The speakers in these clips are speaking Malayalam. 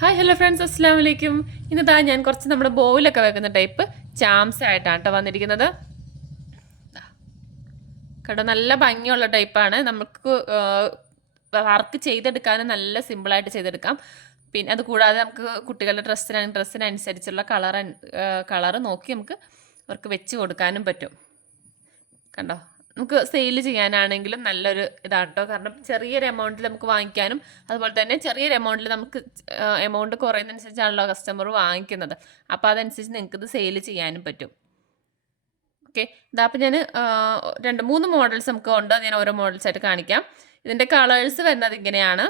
ഹായ് ഹലോ ഫ്രണ്ട്സ് അസ്സാം വലൈക്കും ഇന്നതാ ഞാൻ കുറച്ച് നമ്മുടെ ബോയിലൊക്കെ വെക്കുന്ന ടൈപ്പ് ചാംസ് ആയിട്ടാണ് കേട്ടോ വന്നിരിക്കുന്നത്. കേട്ടോ നല്ല ഭംഗിയുള്ള ടൈപ്പാണ് നമുക്ക് വർക്ക് ചെയ്തെടുക്കാനും നല്ല സിമ്പിളായിട്ട് ചെയ്തെടുക്കാം. പിന്നെ അത് കൂടാതെ നമുക്ക് കുട്ടികളുടെ ഡ്രസ്സിന് ഡ്രസ്സിനനുസരിച്ചുള്ള കളർ കളർ നോക്കി നമുക്ക് അവർക്ക് വെച്ച് കൊടുക്കാനും പറ്റും. കണ്ടോ? നമുക്ക് സെയിൽ ചെയ്യാനാണെങ്കിലും നല്ലൊരു ഇതാണ് കേട്ടോ കാരണം ചെറിയൊരു എമൗണ്ടിൽ നമുക്ക് വാങ്ങിക്കാനും അതുപോലെ തന്നെ ചെറിയൊരു എമൗണ്ടിൽ നമുക്ക് എമൗണ്ട് കുറയുന്നതനുസരിച്ചാണല്ലോ കസ്റ്റമർ വാങ്ങിക്കുന്നത്. അപ്പോൾ അതനുസരിച്ച് നിങ്ങൾക്ക് ഇത് സെയിൽ ചെയ്യാനും പറ്റും. ഓക്കെ ഇതാ അപ്പം ഞാൻ രണ്ട് മൂന്ന് മോഡൽസ് നമുക്ക് ഉണ്ട്. ഞാൻ ഓരോ മോഡൽസ് ആയിട്ട് കാണിക്കാം. ഇതിന്റെ കളേഴ്സ് വരുന്നത് ഇങ്ങനെയാണ്.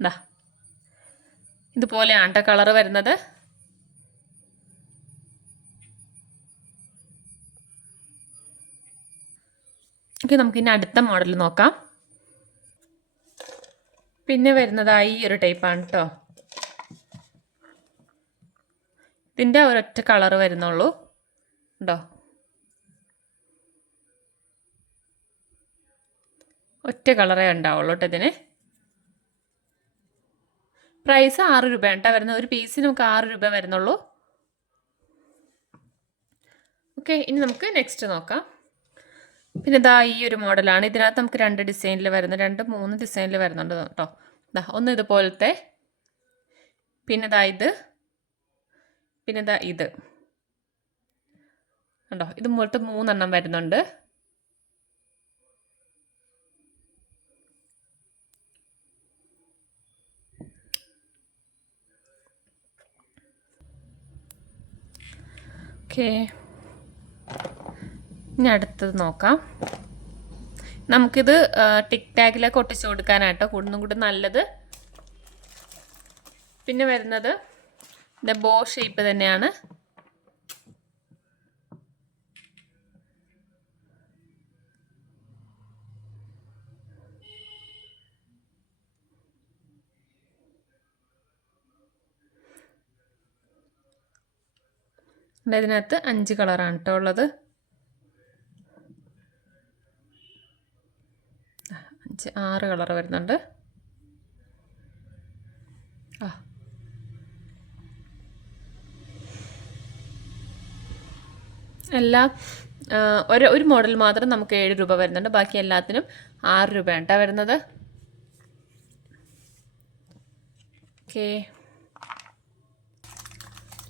ഇതാ ഇതുപോലെയാണ് കേട്ടോ കളറ് വരുന്നത്. ഓക്കെ നമുക്ക് ഇനി അടുത്ത മോഡൽ നോക്കാം. പിന്നെ വരുന്നതായി ഈ ഒരു ടൈപ്പാണ് കേട്ടോ ഇതിന്റെ ഒരൊറ്റ കളർ വരുന്നുള്ളൂ ഉണ്ടോ ഒറ്റ കളറേ ഉണ്ടാവുള്ളൂ കേട്ടോ ഇതിന്. പ്രൈസ് ആറ് രൂപ കേട്ടോ വരുന്നത്. ഒരു പീസിന് നമുക്ക് ആറ് രൂപ വരുന്നുള്ളൂ. ഓക്കെ ഇനി നമുക്ക് നെക്സ്റ്റ് നോക്കാം. പിന്നെ ഇതാ ഈ ഒരു മോഡലാണ് ഇതിനകത്ത് നമുക്ക് രണ്ട് ഡിസൈനിൽ വരുന്ന. രണ്ട് മൂന്ന് ഡിസൈനിൽ വരുന്നുണ്ട് കേട്ടോ. ഇതാ ഒന്ന് ഇതുപോലത്തെ. പിന്നെ ഇതാ ഇത്. പിന്നെ ഇതാ ഇത്. കണ്ടോ? ഇതുപോലത്തെ മൂന്നെണ്ണം വരുന്നുണ്ട്. ഓക്കെ. ഇനി അടുത്തത് നോക്കാം. നമുക്കിത് ടിക് ടാഗിലൊക്കെ ഒട്ടിച്ചു കൊടുക്കാനായിട്ടോ കൂടുന്നും കൂടി നല്ലത്. പിന്നെ വരുന്നത് ഇത് ബോ ഷേപ്പ് തന്നെയാണ്. ഇതിനകത്ത് അഞ്ച് കളറാണ് കേട്ടോ ഉള്ളത്. അഞ്ച് ആറ് കളർ വരുന്നുണ്ട്. ആ. എല്ലാം ഒരു ഒരു മോഡൽ മാത്രം നമുക്ക് ഏഴ് രൂപ വരുന്നുണ്ട്. ബാക്കി എല്ലാത്തിനും ആറ് രൂപ കേട്ടോ വരുന്നത്. ഓക്കേ.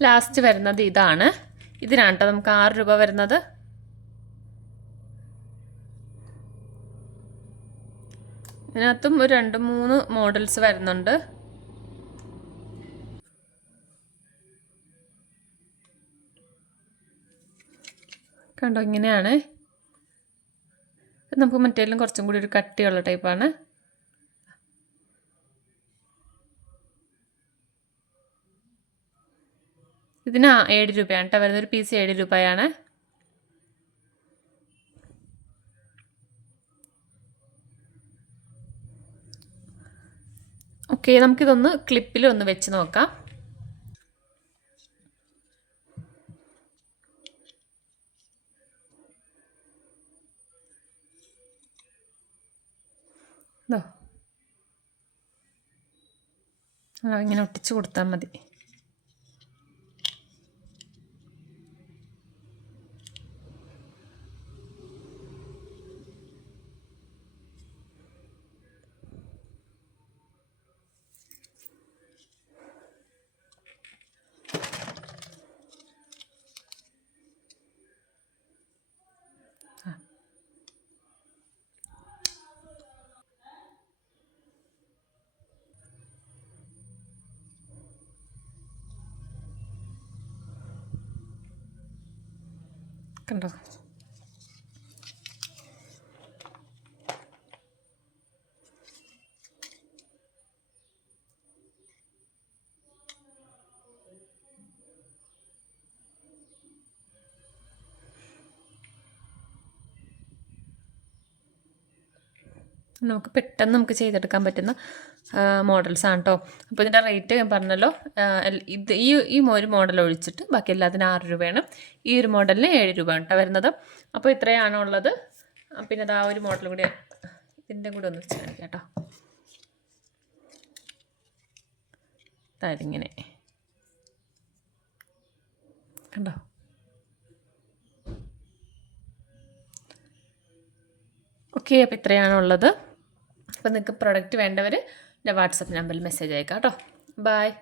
ലാസ്റ്റ് വരുന്നത് ഇതാണ്. ഇതിനാണ് കേട്ടോ നമുക്ക് ആറ് രൂപ വരുന്നത്. ഇതിനകത്തും ഒരു രണ്ട് മൂന്ന് മോഡൽസ് വരുന്നുണ്ട്. കണ്ടോ ഇങ്ങനെയാണ്. നമുക്ക് മറ്റേലും കുറച്ചും കൂടി ഒരു കട്ടിയുള്ള ടൈപ്പാണ് ഇതിന് ഏഴ് രൂപയാണ് കേട്ടോ വരുന്നൊരു പീസ് ഏഴ് രൂപയാണ്. ഓക്കെ നമുക്കിതൊന്ന് ക്ലിപ്പിൽ ഒന്ന് വെച്ച് നോക്കാം. ഇങ്ങനെ ഒട്ടിച്ച് കൊടുത്താൽ മതി. കണ്ടോ? നമുക്ക് പെട്ടെന്ന് നമുക്ക് ചെയ്തെടുക്കാൻ പറ്റുന്ന മോഡൽസ് ആണ് കേട്ടോ അപ്പോൾ ഇതിന്റെ റേറ്റ് ഞാൻ പറഞ്ഞല്ലോ. ഇത് ഈ ഈ ഒരു മോഡൽ ഒഴിച്ചിട്ട് ബാക്കി എല്ലാത്തിനും ആറ് രൂപയാണ് ഈ ഒരു മോഡലിന് ഏഴ് രൂപ കേട്ടോ വരുന്നത്. അപ്പോൾ ഇത്രയാണ് ഉള്ളത്. പിന്നെ അത് ആ ഒരു മോഡൽ കൂടി ഇതിന്റെ കൂടെ ഒന്ന് വെച്ച് കാണിക്കാം കേട്ടോ ഇങ്ങനെ കണ്ടോ? ഓക്കെ അപ്പോൾ ഇത്രയാണുള്ളത് അപ്പോൾ നിങ്ങൾക്ക് പ്രൊഡക്റ്റ് വേണ്ടവർ എന്റെ വാട്സപ്പ് നമ്പറിൽ മെസ്സേജ് അയക്കാം കേട്ടോ. ബായ്